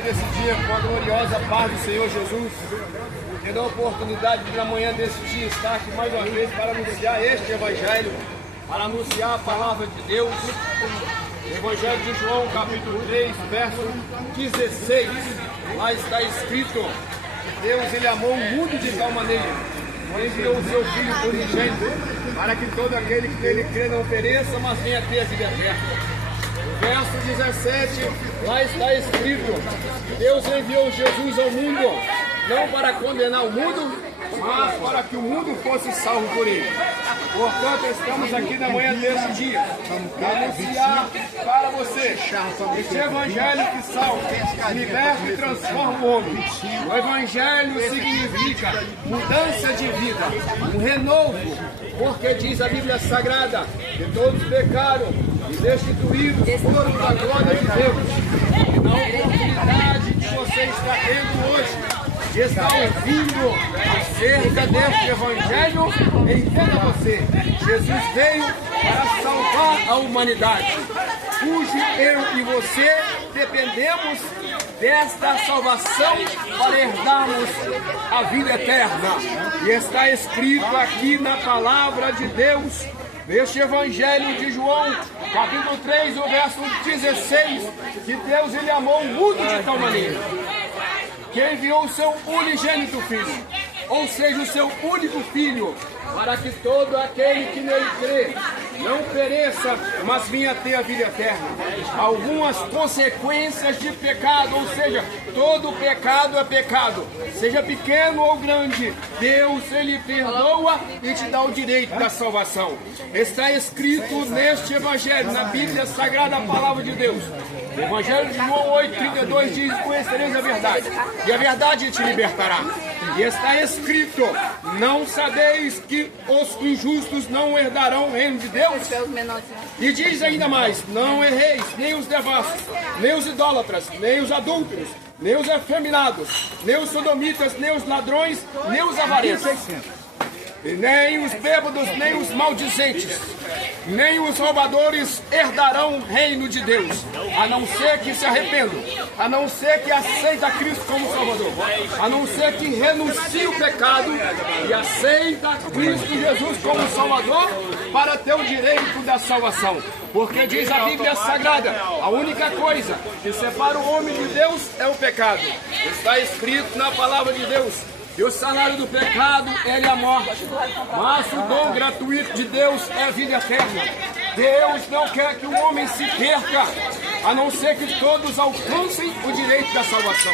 desse dia, com a gloriosa paz do Senhor Jesus, tendo a oportunidade de, na manhã desse dia, estar aqui mais uma vez para anunciar este Evangelho, para anunciar a palavra de Deus. Evangelho de João, capítulo 3, verso 16. Lá está escrito: Deus, Ele amou o mundo de tal maneira, enviou o seu Filho unigênito, para que todo aquele que nele crê não pereça, mas venha a ter a vida eterna. Verso 17, lá está escrito: Deus enviou Jesus ao mundo, não para condenar o mundo, mas para que o mundo fosse salvo por ele. Portanto, estamos aqui na manhã desse dia para anunciar para você este Evangelho que salva, liberta e transforma o homem. O Evangelho significa mudança de vida, um renovo, porque diz a Bíblia Sagrada que todos pecaram e destituídos foram da glória de Deus. E na oportunidade que você está tendo hoje, que está ouvindo acerca deste Evangelho, entenda você, Jesus veio para salvar a humanidade, cujo eu e você dependemos desta salvação para herdarmos a vida eterna. E está escrito aqui na palavra de Deus, neste Evangelho de João, capítulo 3, o verso 16, que Deus, Ele amou o mundo de tal maneira que enviou o seu unigênito Filho, ou seja, o seu único Filho, para que todo aquele que nele crê não pereça, mas venha ter a vida eterna. Algumas consequências de pecado, ou seja, todo pecado é pecado, seja pequeno ou grande, Deus, Ele perdoa e te dá o direito da salvação. Está escrito neste Evangelho, na Bíblia Sagrada, a palavra de Deus. O Evangelho de João 8,32 diz: conhecereis a verdade, e a verdade te libertará. E está escrito: não sabeis que os injustos não herdarão o reino de Deus? E diz ainda mais: não erreis, nem os devassos, nem os idólatras, nem os adúlteros, nem os efeminados, nem os sodomitas, nem os ladrões, nem os avarentos, nem os bêbados, nem os maldizentes, nem os roubadores herdarão o reino de Deus, a não ser que se arrependam, a não ser que aceite a Cristo como Salvador, a não ser que renuncie o pecado e aceite a Cristo Jesus como Salvador para ter o direito da salvação. Porque diz a Bíblia Sagrada, a única coisa que separa o homem de Deus é o pecado. Está escrito na palavra de Deus: e o salário do pecado é a morte, mas o dom gratuito de Deus é a vida eterna. Deus não quer que o homem se perca, a não ser que todos alcancem o direito da salvação.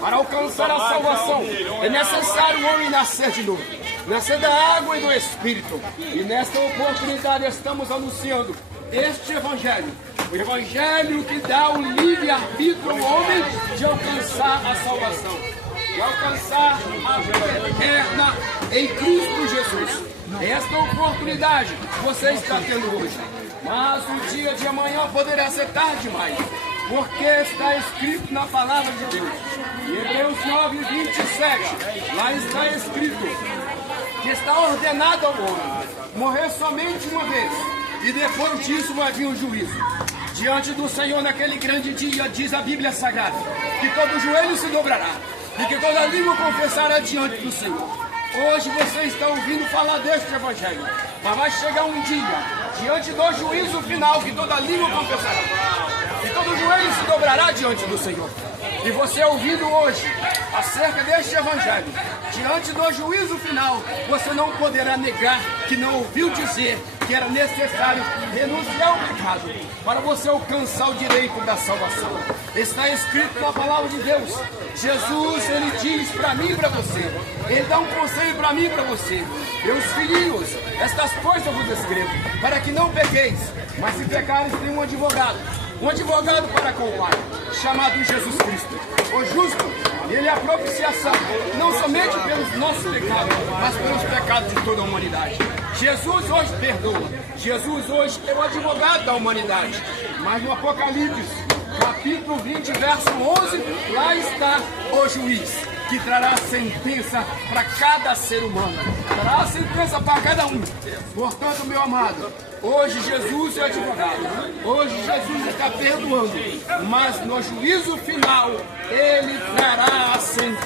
Para alcançar a salvação, é necessário o homem nascer de novo, nascer da água e do Espírito. E nesta oportunidade estamos anunciando este Evangelho, o Evangelho que dá o livre-arbítrio ao homem de alcançar a salvação, de alcançar a vida eterna em Cristo Jesus. Esta oportunidade você está tendo hoje, mas o dia de amanhã poderá ser tarde demais, porque está escrito na palavra de Deus, em Hebreus 9:27, lá está escrito que está ordenado ao homem morrer somente uma vez, e depois disso vai vir o juízo. Diante do Senhor naquele grande dia, diz a Bíblia Sagrada, que todo joelho se dobrará e que toda língua confessará diante do Senhor. Hoje você está ouvindo falar deste Evangelho, mas vai chegar um dia, diante do juízo final, que toda língua confessará e todo joelho se dobrará diante do Senhor. E você ouvindo hoje acerca deste Evangelho, diante do juízo final, você não poderá negar que não ouviu dizer que era necessário renunciar ao pecado para você alcançar o direito da salvação. Está escrito na palavra de Deus. Jesus, Ele diz para mim e para você, Ele dá um conselho para mim e para você: meus filhinhos, estas coisas eu vos escrevo, para que não pequeis, mas se pecares tem um advogado para com o Pai, chamado Jesus Cristo, o justo. Ele é a propiciação, não somente pelos nossos pecados, mas pelos pecados de toda a humanidade. Jesus hoje perdoa, Jesus hoje é o advogado da humanidade. Mas no Apocalipse, capítulo 20, verso 11, lá está o juiz, que trará sentença para cada ser humano, trará sentença para cada um. Portanto, meu amado, hoje Jesus é advogado, hoje Jesus está perdoando, mas no juízo final,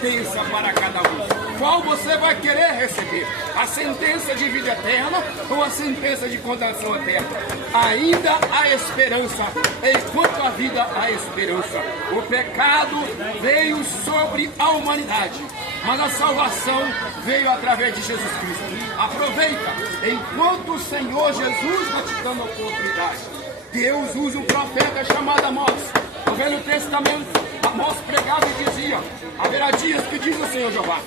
sentença para cada um. Qual você vai querer receber? A sentença de vida eterna ou a sentença de condenação eterna? Ainda há esperança, enquanto a vida há esperança. O pecado veio sobre a humanidade, mas a salvação veio através de Jesus Cristo. Aproveita, enquanto o Senhor Jesus está te dando a oportunidade. Deus usa um profeta chamado Amós. No Velho Testamento, Amós pregava e dizia: haverá dias, que diz o Senhor Jeová,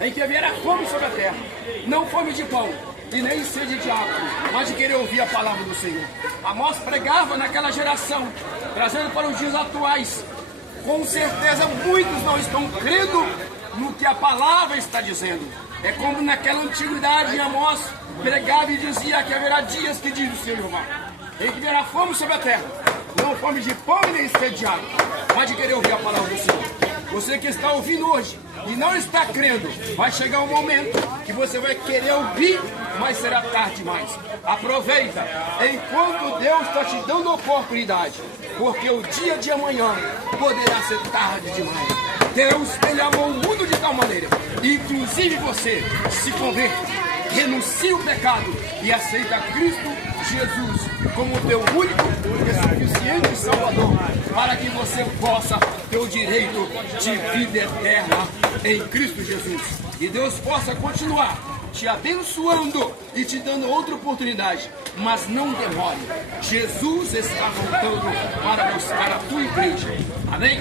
em que haverá fome sobre a terra, não fome de pão e nem sede de água, mas de querer ouvir a palavra do Senhor. Amós pregava naquela geração, trazendo para os dias atuais. Com certeza muitos não estão crendo no que a palavra está dizendo. É como naquela antiguidade Amós pregava e dizia que haverá dias, que diz o Senhor Jeová, em que haverá fome sobre a terra, não fome de pão e nem sede de água, mas de querer ouvir a palavra do Senhor. Você que está ouvindo hoje e não está crendo, vai chegar um momento que você vai querer ouvir, mas será tarde demais. Aproveita, enquanto Deus está te dando oportunidade, porque o dia de amanhã poderá ser tarde demais. Deus, Ele amou o mundo de tal maneira, inclusive você, se converta, renuncia o pecado e aceita Cristo Jesus como o teu único e suficiente Salvador, para que você possa ter o direito de vida eterna em Cristo Jesus. E Deus possa continuar te abençoando e te dando outra oportunidade, mas não demore. Jesus está voltando para buscar a tua igreja. Amém?